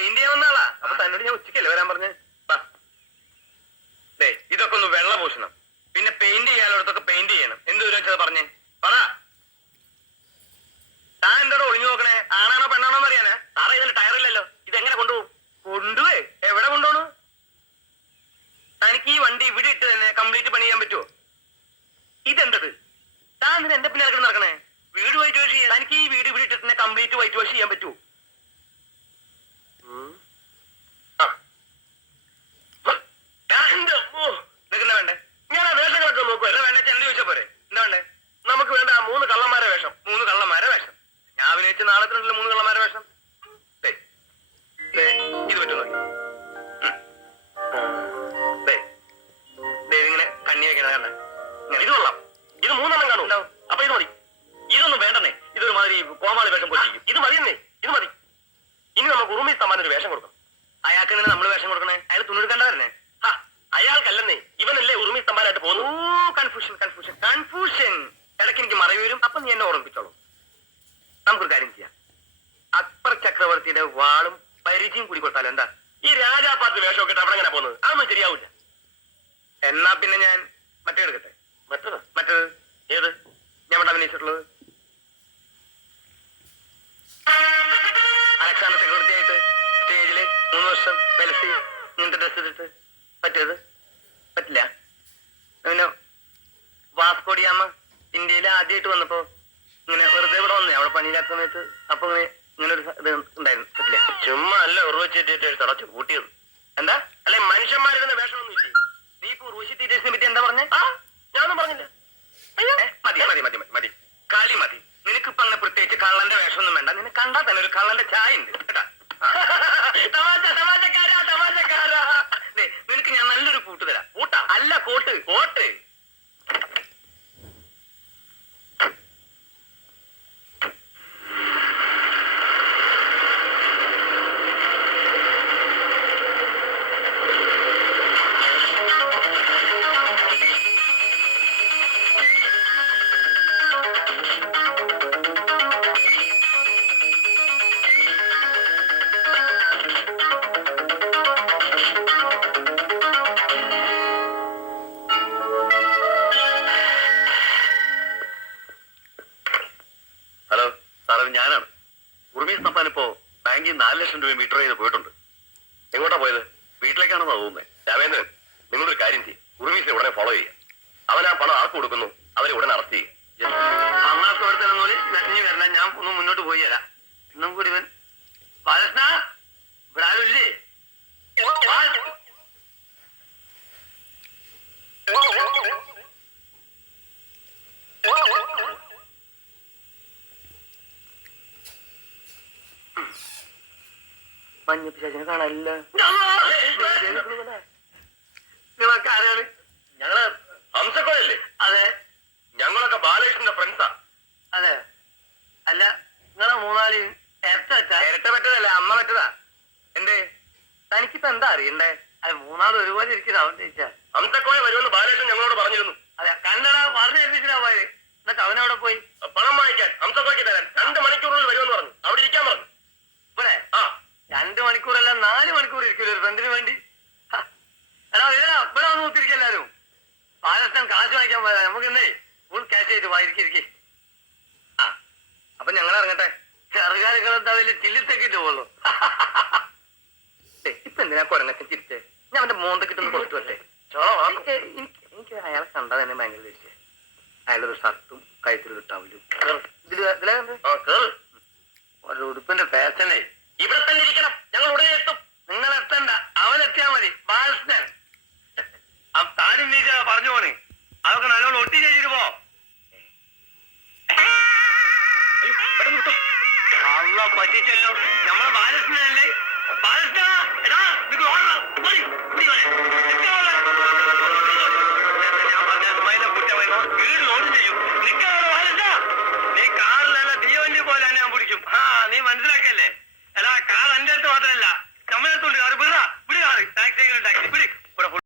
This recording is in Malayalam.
പെയിന്റ് ചെയ്യാൻ വന്ന ആളാ. അപ്പൊ തന്നോട് ഞാൻ ഉച്ചക്കല്ലേ വരാൻ പറഞ്ഞ്. ഇതൊക്കെ ഒന്ന് വെള്ള പൂശണം, പിന്നെ പെയിന്റ് ചെയ്യാനുള്ളതൊക്കെ പെയിന്റ് ചെയ്യണം. എന്ത് ദൂരം വെച്ചത് പറഞ്ഞേ പറ. താൻ എന്തോടെ ഒളിഞ്ഞു നോക്കണേ? ആണാണോ പെണ്ണാണോ എന്ന് അറിയാനാ? സാറേ ഇതിന് ടയറില്ലല്ലോ, ഇതെങ്ങനെ കൊണ്ടുപോകും? കൊണ്ടുപോയി എവിടെ കൊണ്ടുപോകണു? തനിക്ക് ഈ വണ്ടി ഇവിടെ ഇട്ട് തന്നെ കംപ്ലീറ്റ് പണി ചെയ്യാൻ പറ്റുമോ? ഇതെന്തത്? താൻ ഇതിന് എന്റെ പിന്നാലെ നടക്കണേ? വീട് വൈറ്റ് വാഷ് ചെയ്യാൻ തനിക്ക് ഈ വീട് ഇവിടെ ഇട്ട് തന്നെ കംപ്ലീറ്റ് വൈറ്റ് വാഷ് ചെയ്യാൻ പറ്റുമോ? നിൽക്കുന്ന വേണ്ടേ? ഞാൻ ആ വേഷങ്ങളൊക്കെ നോക്കുക. എന്താ വേണ്ട ചെന്ന് ചോദിച്ചാ പോരെ? എന്താ വേണ്ടേ? നമുക്ക് വേണ്ട ആ 3 കള്ളന്മാരെ വേഷം. 3 കള്ളന്മാരെ വേഷം ഞാൻ അഭിനയിച്ച നാളത്തിനുണ്ടല്ലോ 3 കള്ളന്മാരെ വേഷം. ഇത് പറ്റും നോക്കി. ഇതിങ്ങനെ കണ്ണി വെക്കണ കണ്ട. ഇത് കൊള്ളാം. ഇത് 3 എണ്ണം കാണും. അപ്പൊ ഇത് മതി. ഇതൊന്നും വേണ്ടെന്നേ. ഇതൊരു മാതിരി കോമാളി വേഷം പോയിരിക്കും. ഇത് മതിയെന്നേ. ഇത് മതി. ഇനി നമുക്ക് ഉറുമി സമ്മാനം ഒരു വേഷം കൊടുക്കാം. അയാൾക്ക് എങ്ങനെ നമ്മൾ വേഷം കൊടുക്കണേ? അയാൾ തുണിയെടുക്കണ്ടവരനെ? അയാൾക്കല്ലെന്നേ, ഇവനല്ലേ ഉറുമി സമ്മാനമായിട്ട് പോകുന്നു. Confusion confusion confusion. ഇടയ്ക്ക് എനിക്ക് മറവി വരും. അപ്പൊ നീ എന്നെ ഓർമ്മിപ്പിച്ചോളൂ. നമുക്കൊരു കാര്യം ചെയ്യാം. അക്ബർ ചക്രവർത്തിയുടെ വാളും പരിചയം കൂടി കൊടുത്താലോ? എന്താ? ഈ രാജാപ്പാത്ത് വേഷമൊക്കെ അവിടെ എങ്ങനെ പോകുന്നത്? അതൊന്നും ശരിയാവില്ല. എന്നാ പിന്നെ ഞാൻ മറ്റേ എടുക്കട്ടെ. മറ്റേത് ഏത്? ഞാൻ ഇവിടെ അഭിനയിച്ചിട്ടുള്ളത് അലക്സാണ്ടർ ചക്രവർത്തിയായിട്ട് സ്റ്റേജില് 3 വർഷം വെലസി ഇങ്ങനത്തെ ഡ്രസ് ഇട്ടിട്ട്. പറ്റിയത് പറ്റില്ല. പിന്നെ വാസ്കോഡിയാമ്മ ഇന്ത്യയിൽ ആദ്യമായിട്ട് വന്നപ്പോ ഇങ്ങനെ വെറുതെ ഇവിടെ വന്നേ, അവിടെ പണിയില്ലാത്ത സമയത്ത്. അപ്പൊ ഇങ്ങനെ ഒരു ഇത് ഉണ്ടായിരുന്നു. പറ്റില്ല. ചുമ്മാ അല്ല ഉറവച്ചിട്ട് തടച്ചു കൂട്ടിയത്. എന്താ? അല്ലെ മനുഷ്യന്മാരുടെ വേഷമൊന്നും ഇല്ലേ? നീ ഇപ്പൊ ഉറവശി ടീച്ചേഴ്സിനെ പറ്റി എന്താ പറഞ്ഞേ? ഞാനൊന്നും പറഞ്ഞില്ല. മതി മതി മതി മതി മതി കളി മതി. നിനക്കിപ്പൊ അങ്ങനെ പ്രത്യേകിച്ച് കള്ളന്റെ വേഷമൊന്നും വേണ്ട. നിന്നെ കണ്ടാൽ തന്നെ ഒരു കള്ളന്റെ ചായ ഉണ്ട് കേട്ടാ. തമാശക്കാരാ തമാശക്കാരാ. നിനക്ക് ഞാൻ നല്ലൊരു കൂട്ട് തരാം. കൂട്ടാ അല്ല കോട്ട്. കോട്ട് ഞാനാണ്. ഉറുമി സമ്പാനിപ്പോ ബാങ്കിൽ 4 ലക്ഷം രൂപ വിഡ്രോ ചെയ്ത് പോയിട്ടുണ്ട്. എങ്ങോട്ടാ പോയത്? വീട്ടിലേക്കാണെന്നാ തോന്നുന്നത്. രാമേന്ദ്രൻ, നിങ്ങളൊരു കാര്യം ചെയ്യും. ഉറുമീസിനെ ഉടനെ ഫോളോ ചെയ്യുക. അവൻ ആ പണം ആർക്ക് കൊടുക്കുന്നു അവരെ ഉടനെ അറസ്റ്റ് ചെയ്യും. അമ്മക്ക് ഒരുത്തനൊന്നുകൂടി ഇനി വരണം. ഞാൻ ഒന്ന് മുന്നോട്ട് പോയി തരാം. ഇന്നും കൂടി ഇവൻ ബാലകൃഷ്ണ ഇവിടെ ആരും ഇല്ലേ? മഞ്ഞപ്പിശാചിനെ കാണാനില്ല. നിങ്ങളൊക്കെ ആരാണ്? ഞങ്ങള് ഹംസക്കോയല്ലേ? അതെ. ഞങ്ങളൊക്കെ ബാലകൃഷ്ണന്റെ ഫ്രണ്ട്സാ. അതെ. അല്ല നിങ്ങളെ 3 ഇരട്ട പറ്റതല്ല, അമ്മ പറ്റതാ. എന്തേ തനിക്കിപ്പോ എന്താ അറിയണ്ടേ? അത് 3 ഒരുപോലെ ഇരിക്കുന്ന അവൻ ചോദിച്ചാ. ഹംസക്കോയ വരുമെന്ന് ബാലകൃഷ്ണൻ ഞങ്ങളോട് പറഞ്ഞിരുന്നു. അതെ കണ്ടട പറഞ്ഞു ഏൽപ്പിച്ചിട്ടാ പോയത്. എന്നിട്ട് അവനവിടെ പോയി പണം വാങ്ങിക്കാൻ. ഹംസക്കോയ്ക്ക് തരാൻ 2 മണിക്കൂറിൽ വരുമെന്ന് പറഞ്ഞു. അവിടെ ഇരിക്കാൻ പറഞ്ഞു. ഇവിടെ 2 മണിക്കൂറല്ല 4 മണിക്കൂർ ഇരിക്കൂല ഒരു ഫ്രണ്ടിന് വേണ്ടി. എടാ ഇവിടെ വന്ന് ഒത്തിരിക്കും എല്ലാരും. ബാലകൃഷ്ണൻ കാശ് വാങ്ങിക്കാൻ പോയതാ. നമുക്ക് എന്നേ ഫുൾ ക്യാഷ് ചെയ്ത് വായിരിക്കും. അപ്പൊ ഞങ്ങൾ ഇറങ്ങട്ടെ. ചെറുകാലികൾ എന്താ വലിയ ചില്ലിത്തേക്കിട്ട് പോകുള്ളൂ. ഇപ്പൊ എന്തിനാ കൊരങ്ങച്ചൻ ചിരിച്ചേ? ഞാൻ അവന്റെ മോന്തക്കിട്ടൊന്ന് കൊടുത്തു വട്ടെ. എനിക്ക് അയാളെ കണ്ടാ തന്നെ ഭയങ്കര ദേഷ്യം. അയാളൊരു ഷർട്ടും കഴുത്തിലൊരു ടവലും. ഒരു ഉടുപ്പിന്റെ ഫാഷനെ. ഇവിടെ തന്നെ ഇരിക്കണം. ഞങ്ങൾ ഉടനെ എത്തും. നിങ്ങൾ എത്തണ്ട, അവനെത്തിയാ മതി. ബാലകൃഷ്ണൻ താനും നീ പറഞ്ഞു പോണേ. അതൊക്കെ നല്ലോണം ഒട്ടി ചെയ്തിട്ട് പോ. അല്ല പറ്റിച്ചല്ലോ. നമ്മളെ ബാലകൃഷ്ണനല്ലേ? ബാലകൃഷ്ണ എടാ നിനക്ക് ഓർമ്മ